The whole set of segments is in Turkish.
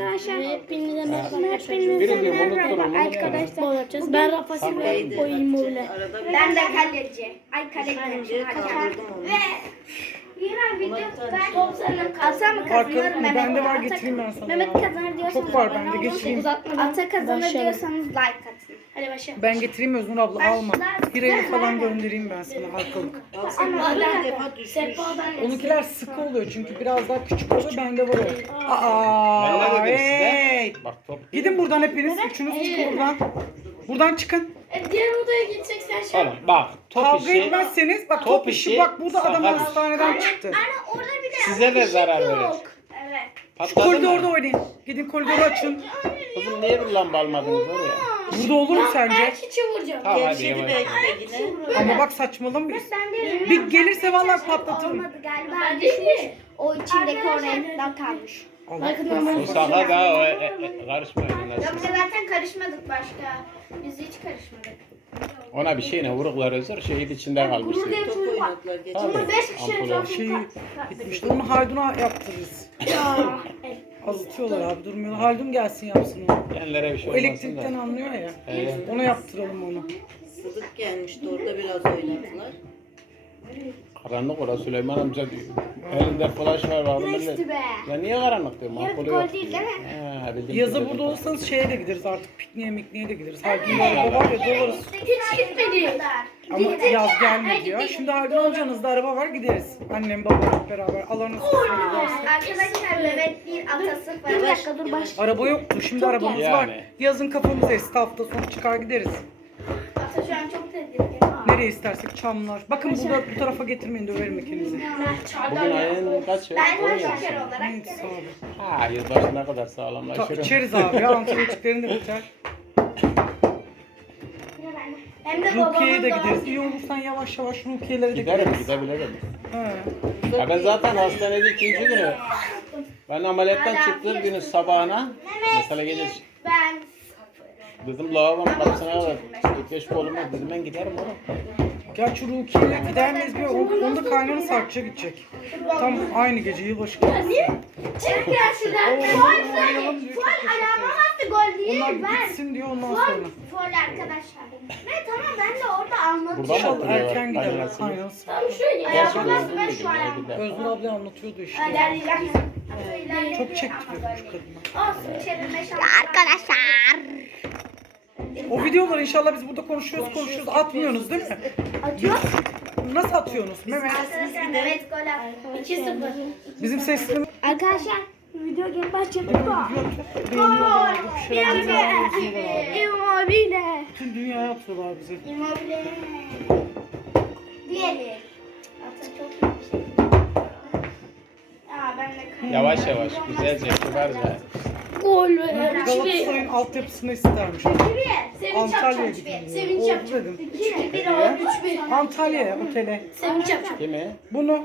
arkadaşlar. Hepinize merhaba. Hepinize merhaba arkadaşlar. Ben Rafa Neydi? o immobile. Ben de kaleci. Ay kaleci. Ve Yine video Buna bir tane ben top sana kalsam mı kazanır Mehmet? bende var getireyim ben sana. Mehmet kazanır diyorsanız Çok var bende. Uzatmadan Ata kazanır diyorsanız like atın. Hadi başlayalım. Ben getireyim Öznur abla alma. Eli falan göndereyim ben sana. Sehpadan Onunkiler sıkı oluyor çünkü biraz daha küçük oluyor bende var o. Aa, hey. Gidin buradan hepiniz. Üçünüz çıkın buradan. Buradan çıkın. E, diğer odaya gidecek sen şey. Oğlum bak top Kavga işi etmezseniz bak top top işi işi bak burada adam sakat. hastaneden çıktı. Anne orada bir de size de zarar verir. Evet. Şu Patladı koridorda mı? oynayın. Gidin koridoru açın. Kızım niye bir lamba almadınız oraya? Burada olur mu sence? Çiçi vuracağım. Tamam hadi Gevşedi yavaş. belki de yine. Ama bak saçmalamayız. Ben de Bir gelirse vallahi patlatırım. Olmadı galiba. Ben düşmüş. O içindeki o renkten kalmış. Bakın korusun. ama- O saha da o, e, e, karışmayın. Nasıl? biz zaten karışmadık başka. Biz hiç karışmadık. Ona bir şeyine vuruklar özür şehit içinde kalmış. Gurur diye Top çocuk var. oynadılar geçen. Ama beş kişi Ampul çok Şey gitmişti. Onu Haldun'a yaptırırız. Azıtıyorlar abi durmuyorlar. Haldun gelsin yapsın onu. Kendileri bir şey O olmasın elektrikten da. anlıyor ya. Evet. Ona yaptıralım onu. Sıdık gelmişti orada biraz oynadılar. Karanlık orası Süleyman amca diyor. Elinde flash var var. Neyse be. Ya niye karanlık diyor? Yarın gol yok değil, diyor. değil mi? Ha, bildim Yaza bildim. burada olsanız şeye de gideriz artık. Pikniğe mikniğe de gideriz. Haldun'la araba var ya dolarız. Hiç gitmedi. Ama yaz gelmedi ya. Şimdi Haldun amcanızda araba var gideriz. Annem babam hep beraber. Nasip ederse. Arkadaşlar Mehmet bir atası var. Bir dakika dur baş. Araba yoktu. Şimdi arabamız yani. var. Yazın kafamız esti. Hafta sonu çıkar gideriz. Ata şu an çok tedirgin. Nereye istersek çamlar. Bakın burada bu tarafa getirmeyin döverim ikinizi. Bugün ayın kaçı? Ben yedi. şoker olarak Neyse. Ha yılbaşına kadar Ta, sağlamlaşırım. içeriz abi ya. Antibiyotiklerin de biter. Hem de Rukiye'ye de babamın gideriz. İyi olursan yavaş yavaş Rukiye'lere de Giderim gideriz. gidebilirim. He. Ya ben zaten hastanede ikinci günü. Ben ameliyattan çıktığım günün sabahına mesela gece dedim lavabonun kapısına kadar beş kolumu dedim ben giderim oğlum. Gel şu Rukiye'ye gider miyiz bir? O- Onda kaynana sarkça gidecek. Tam aynı gece yılbaşı gecesi. çık ya şuradan. Çok fual teşekkür ayağıma bastı gol değil. Onlar Ben. gitsin diyor ondan sonra. fual arkadaşlar. Ne tamam ben de orada anlatıyorum. Buradan mı İnşallah erken gider. Kaynanasını? Kaynanası. Tam şöyle. Ayağıma Gerçi bastı ben şu gider. Özgür abla anlatıyordu işte. Çok çektiriyor şu kadına. Olsun çevirme şansı. Arkadaşlar. O videoları inşallah biz burada konuşuyoruz konuşuyoruz atmıyorsunuz değil mi? Atıyor. Nasıl atıyorsunuz Mehmet? Evet gol attı. 2-0. Bizim seslerimiz Arkadaşlar video game başladı mı? Bir şeyler yazıyorlar. Immobile. Bütün dünyaya atıyorlar bizi. Immobile. Diyelim. Ata çok iyi bir şey. Ya ben de Yavaş yavaş güzelce kibarca. Gol ve 3-1. Galatasaray'ın altyapısını istermiş. Sevinç Antalya'ya gidin. Sevinç Oldu yapacağım. dedim. 2-1 oldu 3-1. Antalya'ya otele. Sevinç yapacağım. Kimi? Bunu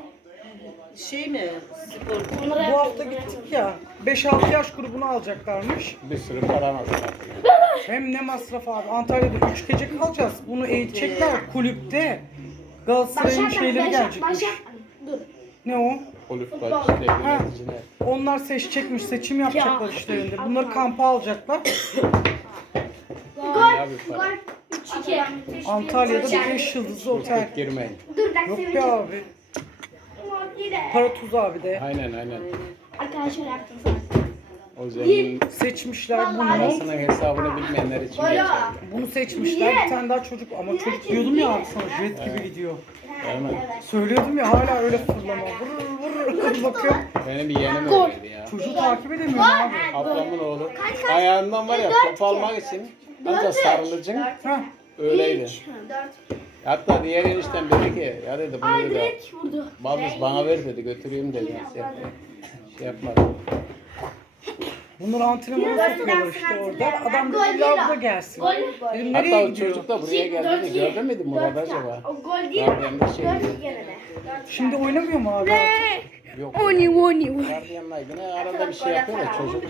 Şey mi? Spor. bu hafta gittik ya. 5-6 yaş grubunu alacaklarmış. Bir sürü para masrafı. Hem ne masraf abi. Antalya'da 3 gece kalacağız. Bunu eğitecekler kulüpte. Galatasaray'ın şeyleri gelecekmiş. Ne o? Kulüp var işte yöneticiler. Onlar seçecekmiş, seçim yapacaklar işlerinde. Bunları kampa alacaklar. Ya bir para. 3-2. Antalya'da bir 5 yıldızlı otel. Tek girmeyin. Dur ben Yok be abi. Para tuz abi de. Aynen aynen. Arkadaşlar yaptım. O zengin Seçmişler bunu. anasının hesabını bilmeyenler için geçerli. Bunu seçmişler. Bir tane daha çocuk ama çocuk diyordum ya abi sana jet gibi gidiyor. Mi? Söylüyordum ya hala öyle fırlama. Vır vır bakıyorum. Benim bir yeğenim öyleydi ya. Çocuğu takip edemiyorum abi. Ablamın oğlu. Ayağından var ya top almak için ancak sarılacaksın. Heh. Öyleydi. Hatta diğer eniştem dedi ki ya dedi bunu dedi. Babus bana ver dedi götüreyim dedi. Şey, şey yapmadı. Bunları antrenmana sokuyorlar işte orada. Adam dedi ya bu da gelsin. Dedim nereye Hatta o gidiyor? çocuk da buraya geldiğini gördün müydün Murat acaba? O gol değil. Gardiyan'da şey Dört diyor. gene de. Dört. Şimdi oynamıyor mu abi artık? Yok. Oni oni. Gardiyanla yine arada bir şey yapıyor da çocuk.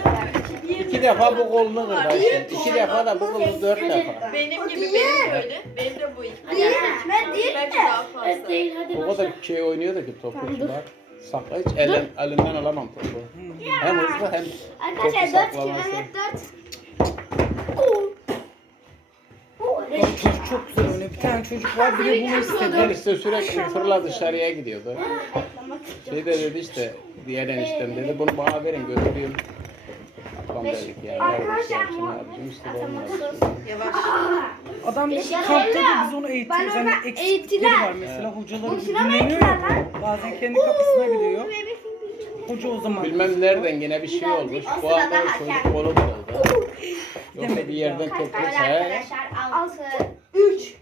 İki defa bu kolunu kırdı işte. İki defa da bu kolu dört defa. Benim gibi benim böyle. Benim de bu iki. Değil mi? Ben değil Belki mi? daha fazla. Evet değil hadi O başla. kadar şey oynuyordu ki topçular. Sakla hiç elin, elinden alamam topu. Hem hızlı hem topu Arkadaşlar 4 saklaması. kilometre 4. Oo. Oo, Bak çocuk çok güzel oynuyor. Bir tane çocuk var bir de bunu istedi. işte sürekli fırla dışarıya gidiyordu. Şey de dedi işte diğer eniştem dedi bunu bana verin götüreyim. Olmaz. atamadı. Yavaş. Adam Beş kampta da biz onu eğitiyoruz. Hani eğittiler. var mesela. Hocaları dinleniyor. Bazen kendi kapısına gidiyor. Hoca o zaman. Bilmem nereden yine bir şey olmuş. Bu arada o çocuk kolu kırıldı. Yoksa bir yerden toplaysa arkadaşlar? 6. 3.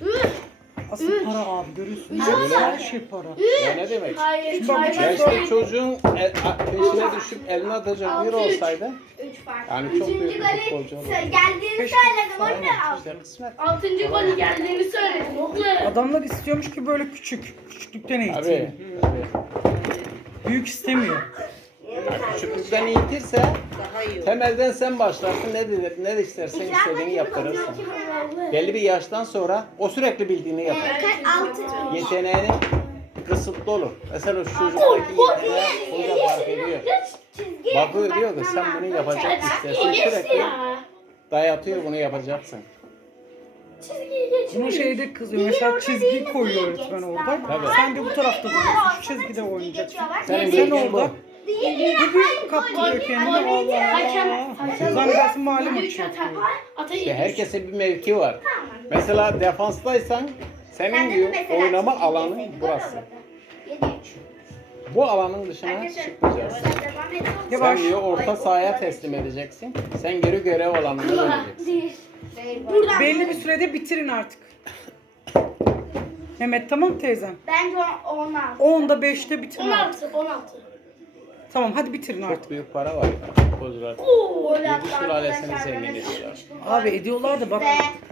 3. Asıl para abi görüyorsun. Her şey para. ya ne demek? Hayır. Bak, hayır. Ya işte çocuğun el, a- peşine düşüp eline atacak bir olsaydı 3 fark. Yani çok Üçüncü büyük bir golü futbolcu olur. sö- geldiğini söyledim. O aynen yüzden aldım. işte kısmet. Altıncı golü geldiğini söyledim. Oğlum. Adamlar istiyormuş ki böyle küçük. Küçüklükten eğiteyim. abi. Büyük istemiyor. Küçüklükten eğitirse Daha iyi olur. temelden sen başlarsın ne de, ne de istersen istediğini yaptırırsın. Belli bir yaştan sonra o sürekli bildiğini yapar. Kaç? 6. Yeteneğini kısıtlı olur. Mesela şu çocuktaki yeteneği hoca fark ediyor. Çizgi. Bakıyor diyor ki sen bunu yapacak istersen sürekli dayatıyor bunu yapacaksın. Çizgiyi geç. Buna şeyde kızıyor. Mesela çizgi koyuyor öğretmen orada. Tabii. Sen de bu tarafta duruyorsun. Şu çizgide oynayacaksın. Sen bu. orada. Bu bir kaptırıyor kendini. Allah Allah. Zannedersin mahalle maçı yapıyor. Ata İşte herkese bir mevki var. Mesela defanstaysan senin diyor oynama alanı burası. Bu alanın dışına çıkmayacaksın. Sen Yavaş. diyor orta sahaya teslim edeceksin. Sen geri görev alanına döneceksin. Buradan. Belli bir sürede bitirin artık. Mehmet tamam teyzem. Bence o- onlar. 10'da 5'te bitirin artık. 16. 16. Tamam hadi bitirin artık. Çok büyük para var futbolcular. Yedi sülalesini zengin ediyorlar. Abi ediyorlar da bak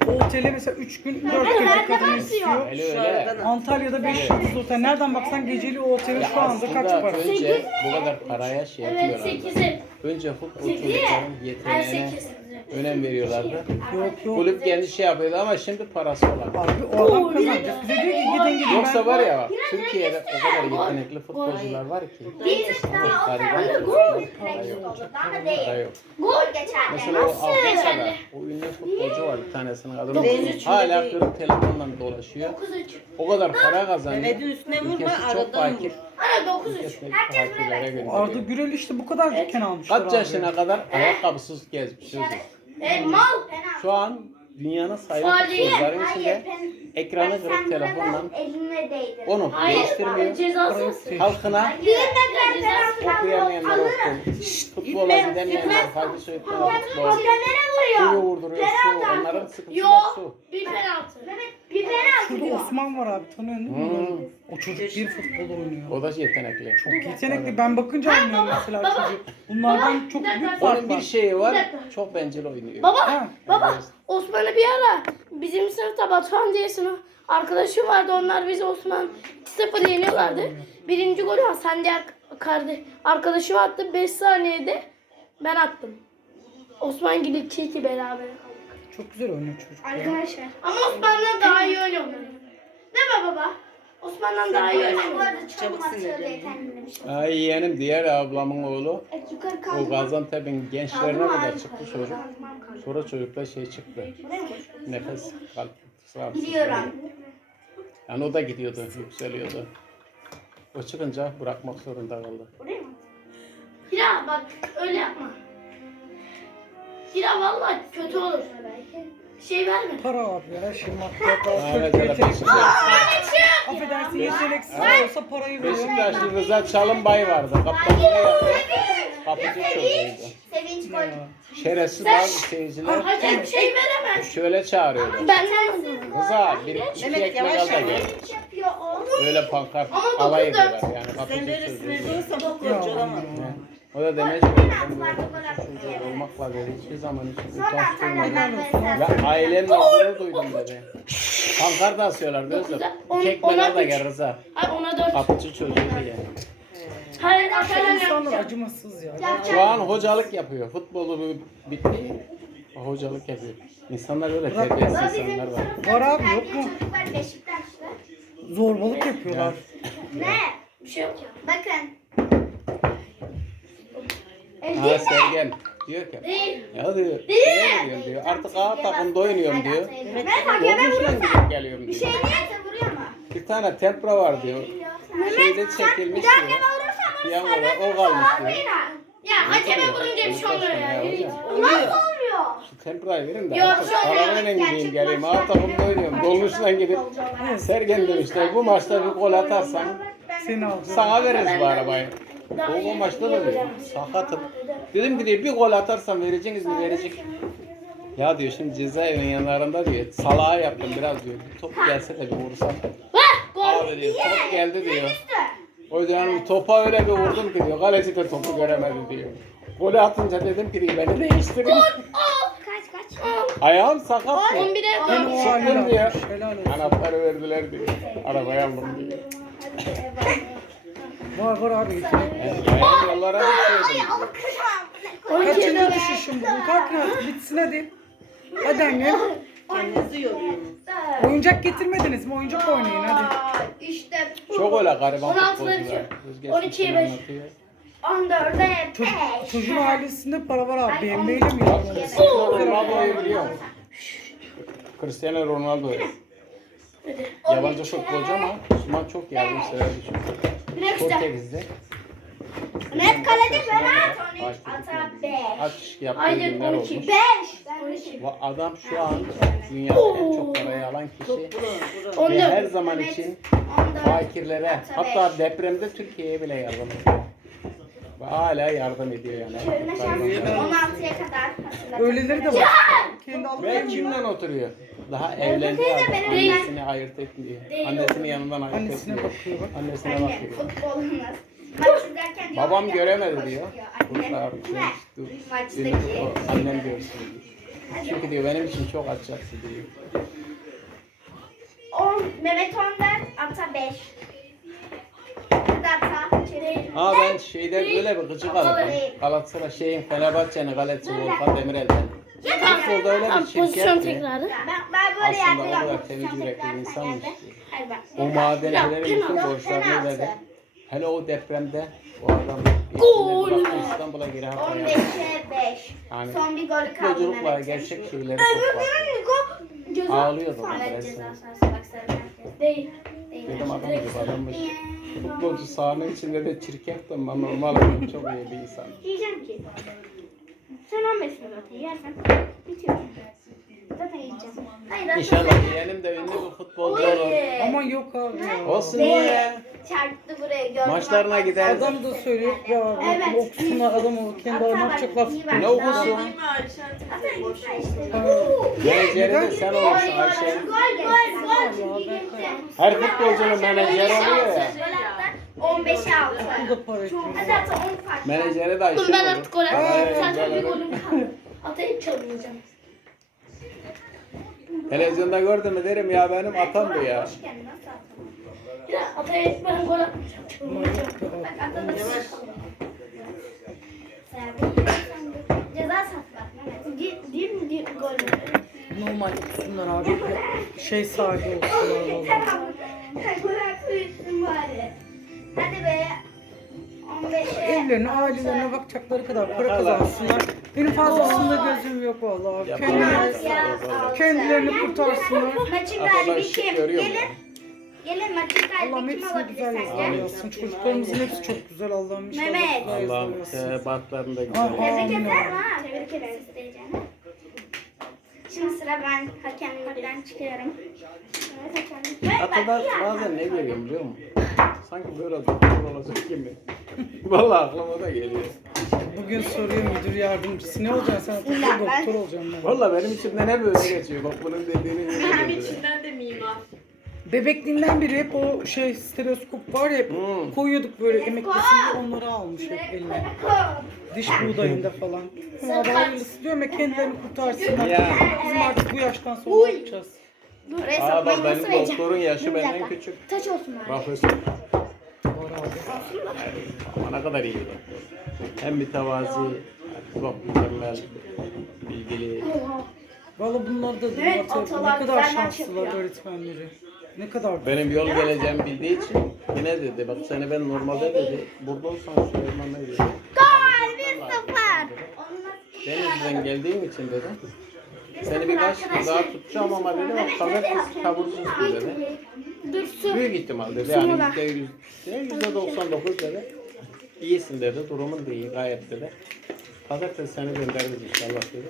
o otele mesela 3 gün 4 gece kadar istiyor. Öyle öyle. Antalya'da 5 yıldız otel. Nereden baksan geceli o otelin şu anda kaç para? önce bu kadar paraya şey. 8'i. Önce futbolcuların yeteneğine 8. önem veriyorlardı. Yok yok. Kulüp kendi şey yapıyordu ama şimdi parası olan. Abi o adam kazanacak. Bize diyor ki gidin gidin Yoksa var ya Türkiye'de o kadar yetenekli futbolcular var ki. Bir daha o Gariban yok. Gol geçerli. Mesela o Afrika'da o ünlü futbolcu var bir tanesinin adını. Hala kırık telefonla dolaşıyor. 9 3. O kadar para kazanıyor. Mehmet'in üstüne vurma aradan fakir. vur. Ana 9 3. Ülkesindeki fakirlere Arda. Gürel işte bu kadar dükkan almışlar Kaç abi. yaşına kadar ayakkabısız gezmiş E mal. Şu an dünyanın sayılı Hayır, içinde telefonla buradan elinle değdir. onu Hayır. değiştirmiyor. Cezasız. Halkına okuyamayanlar okul, futbola gidemeyenler, farklı çocuklar futbol, vuruyor? vurduruyor su, onların sıkıntısı Yo. su. Bir penaltı. Bir penaltı Şurada. Osman var abi tanıyorsun değil mi? Hmm. O çocuk bir futbol oynuyor. O da yetenekli. Çok yetenekli. Ben bakınca anlıyorum mesela çocuk. Bunlardan çok büyük fark Onun bir var. şeyi var, çok bencil oynuyor. Baba. Baba. Osman'ı bir ara bizim sınıfta Batuhan diye sınıf arkadaşım vardı. Onlar bizi Osman 2-0 yeniyorlardı. Birinci golü Hasan diye kardeş arkadaşım attı. 5 saniyede ben attım. Osman gibi 2-2 beraber kaldık. Çok güzel oynuyor çocuk. ya. Arkadaşlar. Ama Osman'dan daha iyi oynuyor. Değil mi baba? Osman'dan daha iyi Bu oynuyor. arada çok Çabuk şey. Ay yeğenim diğer ablamın oğlu, Yukarı o kaldı. Gaziantep'in gençlerine kadar çıktı çocuk. Sonra çocukta şey çıktı, nefes kalp. Biliyorum. Yani o da gidiyordu, yükseliyordu. O çıkınca bırakmak zorunda kaldı. Buraya mı? Hira bak öyle yapma. Hira vallahi kötü olur. Şey verme. Para abi ya. Şimdi maddiyat Ha, var. evet, Çocuk evet. yeteneksiz. Affedersin yeteneksiz olsa parayı veriyor. Beşiktaşlı Rıza Çalınbay vardı. Yaptı. Kapıcı çocuğuydu. Sevinç gol. Şerefsiz bazı seyirciler Hakem şey veremez. şöyle çağırıyordu. Ben. Rıza bir iki Mehmet, ekmek yavaş al da yavaş. gel. Sevinç yapıyor o. Öyle pankart Ama dokuz alay dört. ediyorlar yani Sen kapıcı böyle sinirli olsan futbolcu Ya. olamaz. Yani O da demek ki ben böyle çocuğu olmakla dedi hiçbir zaman Sonra utanç duymadım. Ve ailemle gurur duydum dedi. Pankart asıyorlar da. on- ekmek ona al da üç. gel Rıza. Ona dört. Kapıcı çocuğu diye. Hayır Şu insanlar yapacağım. acımasız ya. Şu an hocalık yapıyor. Futbolu bu- bitti. O hocalık yapıyor. İnsanlar öyle terbiyesiz Baba bizim insanlar var. sınıfta Var abi, yok mu? çocuklar Beşiktaşlı. Zorbalık yapıyorlar. Ne? Bir şey yok. Bakın. Ha Sergen diyor ki Değil. ya diyor şeye gidiyorum diyor artık A takımda oynuyorum diyor. Mehmet hakeme Dolmuşla vurursa. gidip geliyorum Bir diyor. şey niyeyse vuruyor mu? Bir tane tempra var diyor. Şeyde çekilmiş Bir diyor. Piyangoda serbest o kalmış diyor. Ya hakeme vurunca bir şey olmuyor ya. Nasıl olmuyor? Şu temprayı verin de Yok, arabayla gideyim geleyim. A takımda oynuyorum. Dolmuşla gidip Sergen demişler bu maçta bir gol atarsan sana veririz bu arabayı. O, o maçta da diyor. Sakatım. Dedim ki bir gol atarsan vereceksiniz mi verecek. Ya diyor şimdi cezaevinin yanlarında diyor. Salağa yaptım biraz diyor. Bir top gelse de bir vursam. Bak gol. Abi diyor top geldi diyor. O yüzden topa öyle bir vurdum ki diyor. Kaleci de topu göremedi diyor. Golü atınca dedim ki diyor beni değiştirin. Kaç kaç. Ayağım sakat diyor. 11'e Beni o haline Çıktım diyor. Helal olsun. Anahtarı verdiler diyor. Arabayı aldım diyor. Var var abi. Yani ayağım yollara düşüyordum. Kaçıncı düşüşüm bu? Kalk ya bitsin hadi. Hadi annem. Kendinizi yoruyorsunuz. Oyuncak getirmediniz mi? Oyuncak oynayın hadi. İşte Çok öyle gariban 16'da futbolcular. bitiyor. Özgeç 12'ye Hüseyin beş. anlatıyor. 14'e Çocuk, 5. çocuğun ailesinde para var abi. BMW ile mi Bak yapıyorsun? Cristiano Ronaldo'yu biliyor musun? Cristiano Ronaldo'yu. Yabancı futbolcu ama Müslüman çok yardımsever bir çocuk. Portekiz'de. Net kalede Berat ata kulübü. 5. Aç yaptığı günler 12. olmuş. 5. Va- Adam şu an dünyada en çok parayı alan kişi. Ve her 14. zaman için 14. fakirlere hatta depremde Türkiye'ye bile yardım ediyor. Ve hala yardım ediyor yani. Şans 16'ya kadar hatırladım. Öyleleri de var. Kendi alıp Ve kimle oturuyor? Daha evlendi benim- Annesini ayırt etmiyor. Annesinin yanından ayırt Annesine etmiyor. bakıyor bak. Annesine Anne bakıyor. futbolumuz. Diyor Babam ya, göremedi diyor. Kurtlar. Maçtaki. Beni tutma, Annem diyor. Çünkü diyor benim için çok açacaksın diyor. 10, Mehmet 14, ata 5. Burada ata. Çeyrek. Aa ben şeyden böyle bir gıcık aldım. Galatasaray şeyin Fenerbahçe'nin kalecisi Volkan Demirel'den. Futbolda öyle Tamam bir çirkef pozisyon tekrarı. Ben, ben böyle Aslında o yapıyorum. kadar temiz yürekli bir insanmış ki. Hayır bak. O madencilerin bütün borçlarını ödedi. Hele o depremde o adam Gol. İstanbul'a geri hafta yaptı. 15'e 5. Yani Son bir golü kaldı Mehmet'in. gerçek şeyleri çok farklı. Ceza. Ağlıyordu orada Evet resmen. ceza sahası bak sarı kart. Değil. Değil. Dedim adam gibi adammış. Futbolcu sahanın içinde de çirkef de ama normal adam çok iyi bir insan. Yiyeceğim ki. Sen 15 mi zaten yersen bitiyor. Zaten yiyeceğim. Hayır İnşallah yeğenim de ünlü bir futbolcu olur. Ama yok abi. Olsun niye ya? Çarptı buraya gördüm. Maçlarına gider. Adam da söylüyor ya Evet. evet. okusunlar adam o kendi ne bak, yapacaklar iyi futbol. bak. Ne okusun? Zaten yiyeceğim işte. Menajeri de sen olursun Ayşe. Gol gol gol. Çünkü gitti. Her futbolcunun menajeri oluyor ya. 15'e 6. Bu da para etmiyor. Hadi ata 10 fark. Menajeri de Ayşe Dur ben olur. artık gol atacağım. Sadece bir güzel. golüm kaldı. Atayıp çalmayacağım. Televizyonda gördüm mü derim ya benim atam bu ya. Hoş geldin, nasıl? Ya gol. Ceza Değil mi? Değil gol? Normal okusunlar abi. Şey sahibi olsunlar valla. Hadi be. 15'e. Evlerine, ailelerine bakacakları kadar para kazansınlar. Benim fazlasında gözüm yok valla abi. Kendilerini, kendilerini kurtarsınlar. Maçın Atalar galibi kim? Gelin. Gelin maçın Allah'ım kim hepsini olabilir güzel sence? yazsın. Çocuklarımızın hepsi çok güzel Allah'ım inşallah. Mehmet. güzel Allah'ım yazsın. tebatlarını da Aa, güzel. Tebrik ederim ha. Tebrik ederim. Şimdi sıra ben hakemlikten çıkıyorum. Evet hakemlik. Ben bak, Atalar iyi bazen ne görüyorum biliyor musun? Sanki böyle doktor olacak gibi. Vallahi aklıma da geliyor. Bugün soruyor müdür yardımcısı. Ne olacaksın sen? Doktor, doktor olacağım ben. Vallahi benim içimden ne böyle geçiyor. Bak bunun dediğini Benim ne içinden de mimar. Bebekliğinden beri hep o şey stereoskop var ya hep Hmm. koyuyorduk böyle emeklisinde onları almış hep eline. Diş buğdayında falan. Hadi hayırlısı diyorum ya kendilerini kurtarsınlar. Ya. Bizim artık bu yaştan sonra yapacağız? Oraya Aa bak sokmayı nasıl benim vereceğim? doktorun yaşı Bir benden dakika. küçük. Taç olsun abi. Ama ne kadar iyi. Hem mütevazi, çok mükemmel, bilgili. Valla bunlar da Evet, atalar ne kadar güzel maç şanslılar yapıyor. öğretmenleri. Ne kadar Benim yol geleceğimi bildiği için yine dedi bak seni ben normalde dedi burada olsan Süleyman'la dedi. Gol 1-0. Denizli'den geldiğim için dedi. Seni birkaç gün daha tutacağım ama dedi bak pazartesi taburcuzsun dedi. Dursun. Büyük ihtimal dedi yani yüzde yüz, yüzde doksan dokuz dedi. İyisin dedi, durumun da iyi gayet dedi. Pazartesi seni göndeririz inşallah dedi.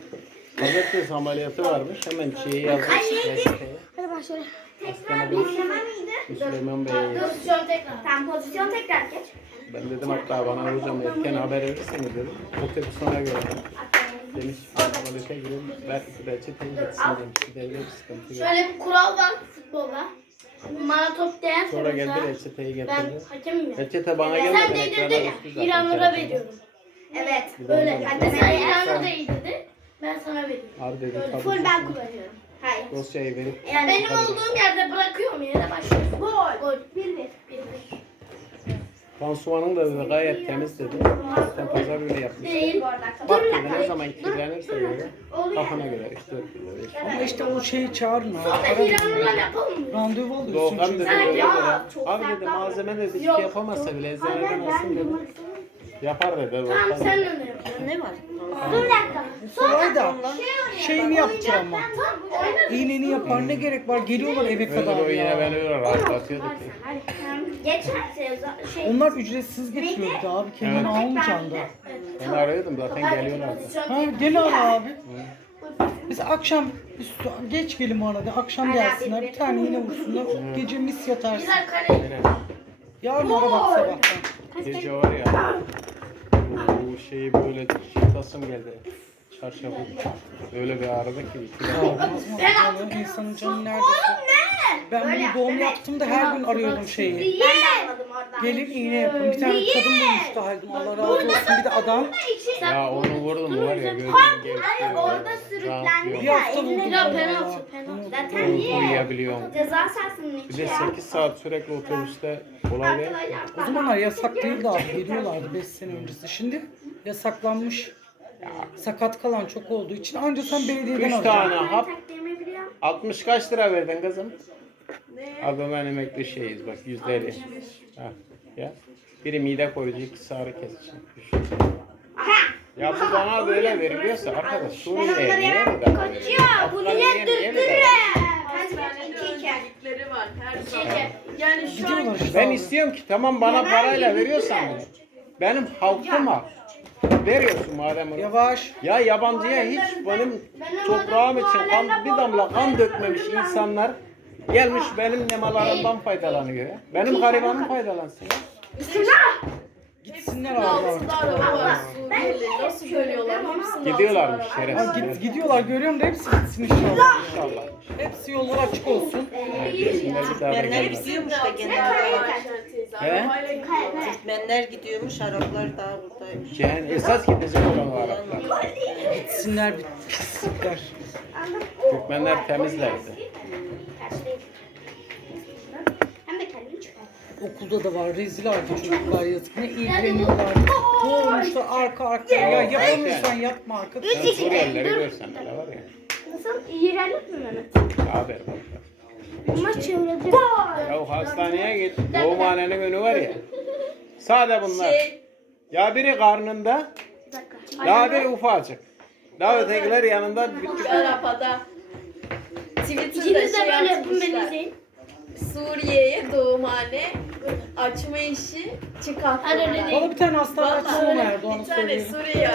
Pazartesi ameliyatı varmış, hemen şeyi yazmış. Hadi başlayalım. Tekrar bir izleme miydi? Süleyman Bey'e Pozisyon tekrar. Sen pozisyon tekrar geç. Ben dedim hatta bana hocam erken haber verirseniz dedim. Otobüsüne göre. Demiş tuvalete girin. De reçeteyi gitsin demiş. Bir de öyle bir sıkıntı yok. Şöyle bir kural var futbolda. Bana top değerse Sonra geldi mesela reçeteyi ben getirdi. hakemim ya. Reçete bana Sen gelmedi. değdirdin ekrana ya. telefonda. veriyorum. Evet. Öyle. Ben de Mesela ben- İranur da iyi dedi. Ben sana veriyorum. Abi dedi. Full ben kullanıyorum. Hayır. Dosyayı verip Yani Benim olduğum yerde bırakıyorum yere başlıyorum. Gol. Gol. 1-1. pansumanın da dedi gayet temiz dedi. Zaten pazar günü yapmış. Değil. Bak dedi ne zaman kirlenirse dedi. Kafana göre 3 4 kilo 5 Ama işte o şeyi çağırın abi. Sonra İranur'la yapalım? Randevu alıyorsun Doğukan dedi öyle dedi. Abi dedi malzeme dedi şey yapamazsa bile eczaneden alsın dedi. Yapar dedi. Tamam sen öyle yap. Ne var? Dur bir dakika. Kolay da şeyini yaptır ama. İğneni yapar ne gerek var geliyorlar eve Öyle kadar o yine ya. beni öyle rahatlatıyordu ki. Hadi. Tamam. Geçerse şey. Onlar ücretsiz getiriyordu abi kendini Evet. almayacaksın da. Ben arıyordum zaten geliyorlardı. Ha gel ara abi. Biz akşam üstü geç gelin bana de akşam gelsinler bir tane yine vursunlar gece mis yatarsın. Güzel kare. Yarın ara bak sabahtan. gece var ya. Bu şeyi böyle çıktasım geldi. Çarşafı. Öyle bir aradı ki. Canı, insanın canı neredeyse. Ben bunu doğum yaptım da her gün arıyordum şeyi. Ben de almadım oradan. Gelin iğne yapın. Bir tane kadın bulmuştu Haldun. Allah razı olsun. Bir de adam. Ya onu vurdum var ya gözüm geçti. Hayır orada sürüklendi Bir ya. hafta buldum. Ya vallahi. penaltı penaltı. Zaten niye? Uyuyabiliyorum. Ceza sahasının Bir içi de ya. 8 saat sürekli otobüste olay değil. O zamanlar yasak değildi abi. Geliyorlardı 5 sene öncesi. Şimdi yasaklanmış. Sakat kalan çok olduğu için ancak sen belediyeden 3 alacaksın. tane hap Taktiğimi biliyor. 60 kaç lira verdin kızım? Abi ben emekli şeyiz bak yüzleri. Ha, ya. Biri mide koruyucu, ikisi ağrı kesici. Ya bu bana böyle veriliyorsa arkadaş Suriye'ye niye bedava veriyor? Afganistan'a niye bedava veriyor? Özellikleri var her zaman. Yani şu an Gidiyorlar işte Ben abi. istiyorum ki tamam bana parayla veriyorsan bunu. Benim halkıma veriyorsun madem onu. Yavaş. Ya yabancıya hiç benim toprağım için kan, bir damla kan dökmemiş insanlar gelmiş benim nemalarımdan faydalanıyor. Benim garibanım faydalansın ya. Gitsinler abi. nasıl? Hepsinin Gidiyorlarmış araba. Ha, şerefsizler. git, gidiyorlar görüyorum da hepsi gitsin inşallah. İnşallah. Hepsi yollar açık olsun. Evet, gelsinler bir daha da Türkmenler gelmez. gidiyormuş da He? Türkmenler gidiyormuş, Araplar daha buradaymış. Yani esas gidecek olan o Araplar. Gitsinler bir pislikler. Türkmenler temizlerdi. Okulda da var rezil artık çocuklar yazık. Ne ilgileniyorlar. Doğmuşlar arka arkaya. Ya yapamıyorsan yapma arkadaş. Sen Suriyelileri görsen hele var ya. Nasıl? İğrenlik mi Mehmet? Haber bak. Ama çevirdi. Ya hastaneye git. Doğumhanenin önü var ya. Sade bunlar. Şey, Ya biri karnında, daha biri ufacık. Daha ötekiler yanında küçük. Arapa'da Twitter'da İkiniz de şey böyle beni atmışlar. izleyin. Suriye'ye doğumhane açma işi değil. Bana bir tane hastane Vallahi açsana Erdoğan'a bir tane söyleyelim. Suriye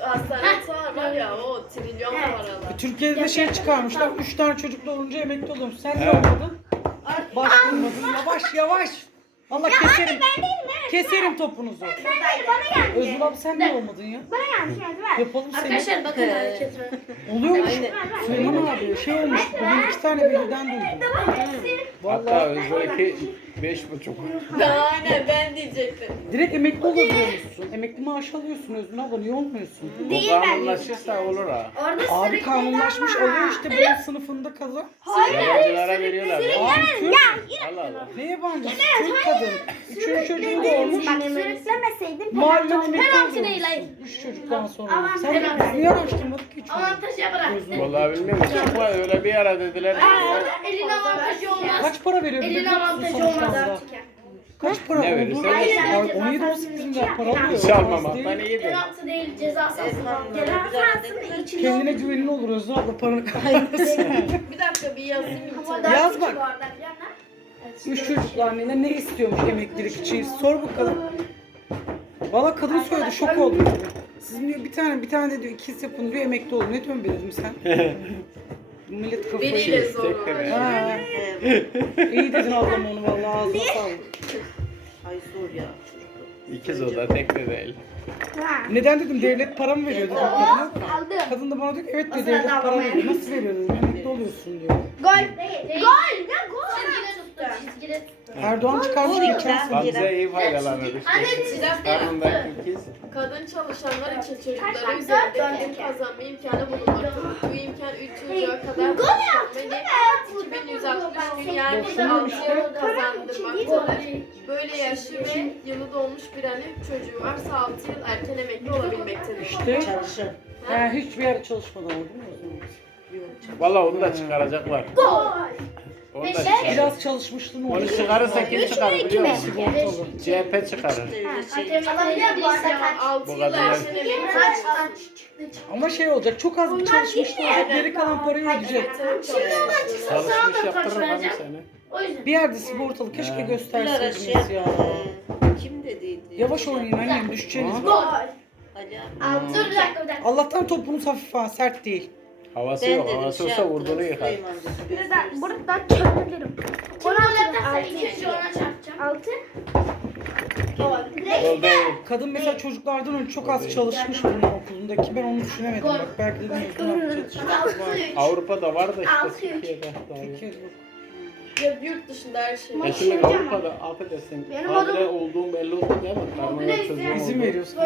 hastanesi var var ya o trilyon numaralar. Türkiye'de şey çıkarmışlar. Üç tane çocuklu olunca emekli oluyormuş. Sen ne olmadın? Başvurmadın. Yavaş yavaş. Allah keserim. Keserim topunuzu. Bana geldi. Özgür abi sen ne olmadın ya? Bana gelmiş yani ver. Yapalım seni. Arkadaşlar bakın hareketime. Oluyormuş. Süleyman abi şey olmuş. Bugün iki tane veliden duydum. Hatta Vallahi özellikle beş buçuk. Aynen ben diyecektim. direkt emekli olabiliyormuşsun. Emekli maaşı alıyorsun Özgür abla. Niye olmuyorsun? Bu kanunlaşırsa olur ha. Orada Abi kanunlaşmış var. alıyor işte benim sınıfında kaza. Yabancılara veriyorlar. Abi Türk. Allah Allah. Ne yabancısı? Türk kadın. Üçüncü çocuğu doğmuş. Bak sürüklemeseydin Mahalle penaltı emekli değil. Üç çocuktan sonra. Aman Sen penaltı. biz niye araştırmadık ki çoğu. Avantaja bırak. Vallahi bilmiyorum. Çok var öyle bir ara dediler. Elin avantajı olmaz. Kaç para veriyor Elin biliyor musun avantajı olmaz. Kaç para Ne oldu? verirse Ay, 17-18 milyar para alıyor. Hiç almamaktan Az değil. iyidir. Penaltı değil ceza sahası. Gelen sahasında içinde Kendine güvenin olur Özür abla paranı kaybedersin. Bir dakika bir yazayım. Yaz bak. bu arada musun? Üç çocuklu anneler ne istiyormuş emeklilik için? Sor bakalım. Valla kadın söyledi şok oldum. Sizin diyor bir tane bir tane de diyor ikiz yapın diyor emekli olun. Ne diyorsun be dedim sen? Millet kafayı Biriyle yedi. zor Tek de olur. be. Ha, iyi dedin ablam onu vallahi ağzına sağlık. Ay zor ya. İkiz o da tek de değil. Neden dedim devlet para mı veriyor dedim kadına. Aldım. Kadın da bana diyor ki evet diyor devlet para veriyor. Nasıl veriyor dedim emekli oluyorsun diyor. Gol. Gol. Ya gol. Çizgide tuttu. Erdoğan çıkarmış ya. sene. Hamza iyi faydalanır Anne işte. çizgide Karnındaki. Kadın çalışanlar için çocukları Kaç üzerinden kazanma imkanı bulunmaktadır. Bu imkan 3 çocuğa kadar başlanmalı. 2160 gün yani 6 yıl kazandırmaktadır. Böyle yaşlı ve yılı dolmuş bir anne çocuğu varsa 6 yıl erken emekli olabilmektedir. İşte Çalışır. yani hiçbir yerde çalışmadan oldu mu? Valla onu da çıkaracaklar. Gol. Onu da çıkarır. Biraz çalışmışlığın Onu oldu. çıkarırsa kim çıkarır biliyor musun? Sigortalı. CHP çıkarır. Öyle şey. Alabiliyor bu arada kaç. 6 Bu yıl kadar. Ama şey olacak çok az bir çalışmışlığı olacak geri kalan parayı ödeyecek. Çalışmış yaptırır abi seni. O yüzden. Bir yerde sigortalı keşke şey gösterseydiniz ya. Kim dediydi? Yavaş oynayın annem düşeceğiniz. Ali abi. Al, Dur bir dakika bir dakika. Allah'tan topunuz hafif ha sert değil. Havası Ben yok. dedim Havası şey olsa yaptılar, vurduğunu yıkar. Süleyman dedi, Buradan, buradan çöpebilirim. Kim gol atarsa ikinci ona çarpacağım. Altı. Gol değil. Kadın mesela çocuklardan önce çok az çalışmış bunun okulunda ki ben onu düşünemedim bak belki dedim yüzünden çalışmış. Avrupa'da var da işte Altı üç. Türkiye'de daha yok. Peki. Ya yurt dışında her şey. Ya şimdi Avrupa'da affedersin. Benim Hamile olduğun belli oldu değil mi? Karnına çocuğun İzin oldu. veriyorsun.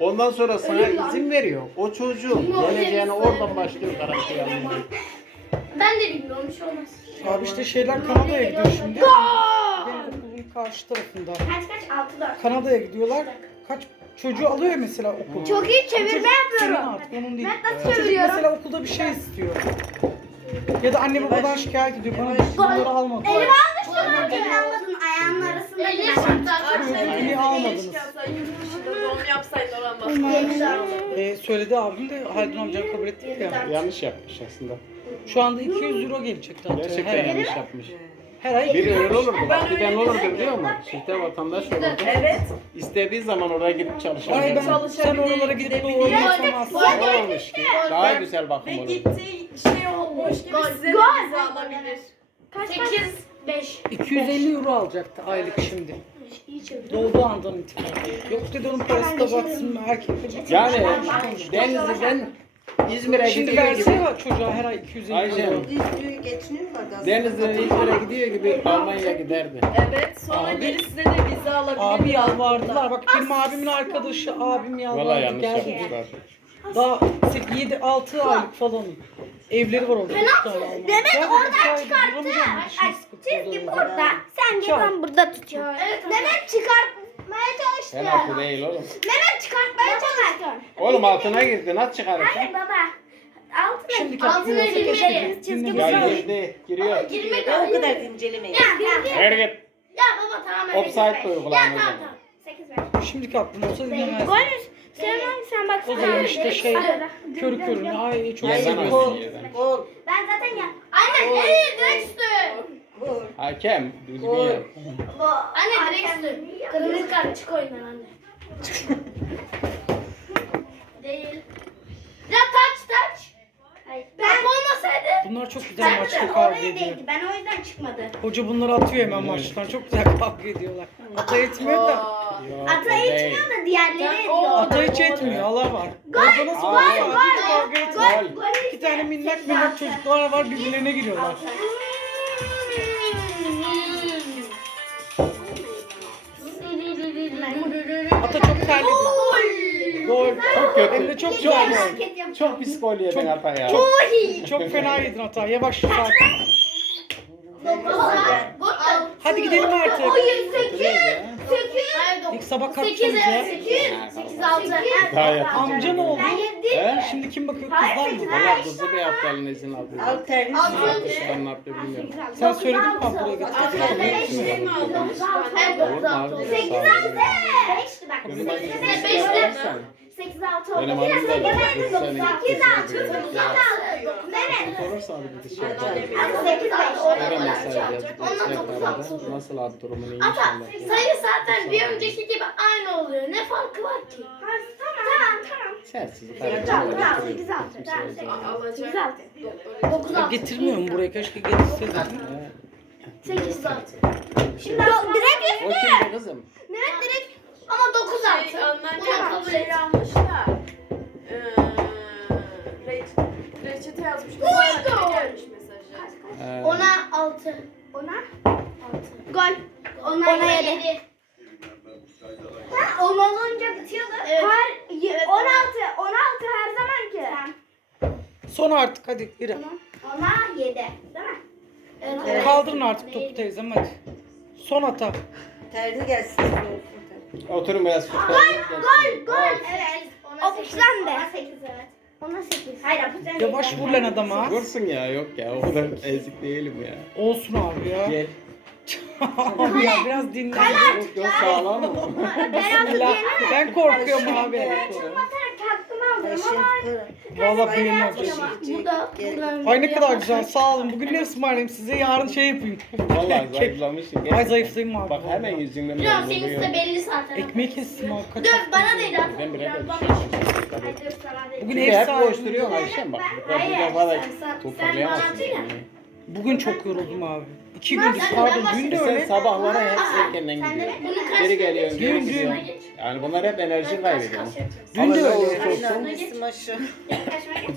Ondan sonra sana izin veriyor. O çocuğun geleceğini oradan başlıyor almaya. Ben de bilmiyorum bir şey olmaz. Abi işte şeyler Kanada'ya gidiyor şimdi. Benim okulun karşı tarafında. Kaç kaç? Altı dört. Kanada'ya gidiyorlar. Kaç çocuğu alıyor ya mesela okul. Çok iyi çevirme Senin yapıyorum. artık onun değil. Ben nasıl Çocuk çeviriyorum? mesela okulda bir şey istiyor. Ya da anne babadan şikayet ediyor. Bana bunları almadılar. Elimi almıştım. Elimi almadın. Ayağının arasında Elini almadınız? Doğum yapsaydın oranmaz. Ee, söyledi abim de Haldun amcam kabul etti ya. Yanlış yapmış aslında. Şu anda 200 euro gelecek zaten. Gerçekten yanlış yapmış. Her ay Bir öyle olurdu de ne olurdu biliyor musun? Çifte vatandaş olurdu. Evet. İstediği zaman oraya gidip Ay çalışabilirdi. ben sen oralara gidip doğru yapamazsın. Olmamış ki. Daha güzel bakım Ve olur. gittiği şey olmuş gibi size de vize alabilir. 8 5. 250 euro alacaktı aylık şimdi. Doğduğu andan itibaren. Yok dedi onun parası da batsın erkek de batsın. Yani Denizli'den İzmir'e Şimdi gidiyor verse gibi. ya çocuğa her ay 250 Ayşe. euro. Dizliği geçiniyorlar da. Denizli'den İzmir'e gidiyor gibi Almanya'ya giderdi. Evet. Sonra Abi- geri size de vize alabilir. Abi yalvardılar. Bak benim abimin arkadaşı abim Valla yalvardı yanlış geldi. yapmışlar. Daha 7 6 aylık falan. Evleri var orada. Demek oradan çıkarttı. Çizgi burada. Sen de ben burada tutuyorum. Mehmet çıkartmaya çalıştı. Penaltı değil oğlum. Mehmet çıkartmaya çalıştı. Oğlum altına girdi. Nasıl çıkarırsın? Hayır baba. Altına. Şimdi Altına kapıyı olsa girmeli. keşke Çizgi Ya girdi. Giriyor. Girmek Ya o kadar incelemeyin. Ya ya. Her git. Ya baba tamam. Offside de Ya tamam tamam. 8 ver. Şimdiki aklım olsa dinlemezdim. Gol sen sen bak. O zaman işte şey körü körüne ay çok Yazan seviyorsun. Gol. Ben zaten ya. Nereye direkt üstü? Gol. Hakem. Düzgün yap. Anne direkt üstü. Kırmızı kart çık oyundan anne. Değil. Ya taç taç. Ben Top olmasaydı. Bunlar çok güzel maçta kavga oraya ediyor. Ben o yüzden çıkmadı. Hoca bunları atıyor hemen maçtan. Çok güzel kavga ediyorlar. Ata etmiyor da. Yok, Ata değil. içmiyor da diğerleri ediyor. o- Ata hiç etmiyor. Allah var. Orada nasıl Gol, olsa gol, kavga etmiyor. Gol. İki tane minnak minnak çocuklar var birbirlerine giriyorlar. Ata çok terledi. Gol. Çok kötü. Hem de çok çok Çok pis gol yedin Ata ya. Çok, çok fena yedin Ata. Yavaş sakin. Hadi gidelim artık. 18. Hayır 9. İlk sabah kalkacağız 8 ya. 8. 8 6. Daha yakın. Amca ne oldu? Ben He? Şimdi kim bakıyor kızlar mı? Valla kızı bir hafta eline izin aldı. Alternatif. Ne yaptı işte ne yaptı bilmiyorum. Sen söyledin mi Abdullah'a gittin? mi oldu? 9 6. 8 6. 5'ti bak. 8'de 5'ti. 8 6 oldu. Benim da da Beşte. geldi. 9 Senin 8 6. kesin 9 bir 6. Evet. Olursa abi bir şey yapalım. Hadi 8 5. Öyle mesaj yaz. Ondan Beşte dokuz arada. altı. Nasıl abi durumun iyi Ama inşallah. sayı zaten bir önceki gibi aynı oluyor. Ne farkı var ki? Tamam tamam tamam. Sensiz. 8 6. Tamam 8 6. Tamam 8 Alacak. 8 6. 9 Ya 6. Getirmiyorum buraya. Keşke getirseydin. 8 6. Şimdi direkt O kimdi kızım? Mehmet direkt Ama 9 Şey, 6. anneannem Bunu kabul şey et. almış da eee, reç- reçete yazmış. Ona gelmiş mesajı. Ee, Ona 6. ona 6. gol. Ona Ona 7. yedi. Ha 10 olunca bitiyordu. Evet. Her Evet. 16 16 her zamanki. Son artık hadi yürü. Ona 7. Değil mi? Evet. Kaldırın artık topu teyzem hadi. Son hata. Terini gelsin. Oturun biraz futbol. Gol gol. Evet. Ona O puşlandı. Ona 8 evet. Ona 8. Hayır puşlandı. Yavaş vur lan adama. Vursun ya yok ya o kadar ezik değilim ya. Olsun abi ya. Gel. Abi ya biraz dinlen. Yok yok sağlam mı? Bismillah. Ben korkuyorum abi. Batarak hakkımı aldım ama kırın. Vallahi beğenmez. Burada buradan Ay ne kadar güzel sağ olun. Bugün ne ısmarlayayım size yarın şey yapayım. Vallahi zayıflamışsın. Ay zayıflayayım abi. Bak hemen yüzünden Biliyorum belli senin de belli zaten. Ekmeği kestim abi. Kaç Dur bana değil oldu. Ben bile artık. bir şey sana. Bugün hep koşturuyorsun Ayşem bak. Bu Hayır, defa da sen- sen- sen bana yani. Bugün çok yoruldum abi. İki gündür pardon dün de Sen öyle. sabahlara hep erkenden gidiyorsun. Geri geliyorsun, gidiyorsun. Geç. Yani bunlar hep enerji kaybediyor. Dün Ama de ne öyle. olursa olsun Annesi maşı.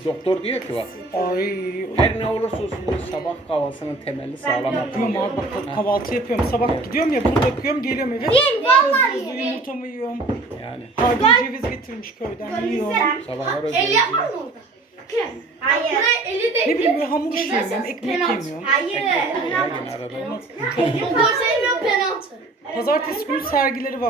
doktor diyor ki bak Ay. her ne olursa olsun bu sabah kahvaltısının temeli sağlam Yapıyorum abi bak kahvaltı yapıyorum. Sabah gidiyorum ya bunu döküyorum geliyorum eve. Hızlı yumurtamı yiyorum. Yani Harbin ceviz getirmiş köyden yiyorum. sabahlar El özleyici. yapma mı orada? Hayır. Buraya eli de. Ne bileyim böyle hamur Cezasız işleyemiyorum, ekmek penaltı. yemiyorum. Hayır. Her gün arada. O gol sayılmıyor penaltı. Pazartesi günü sergileri var.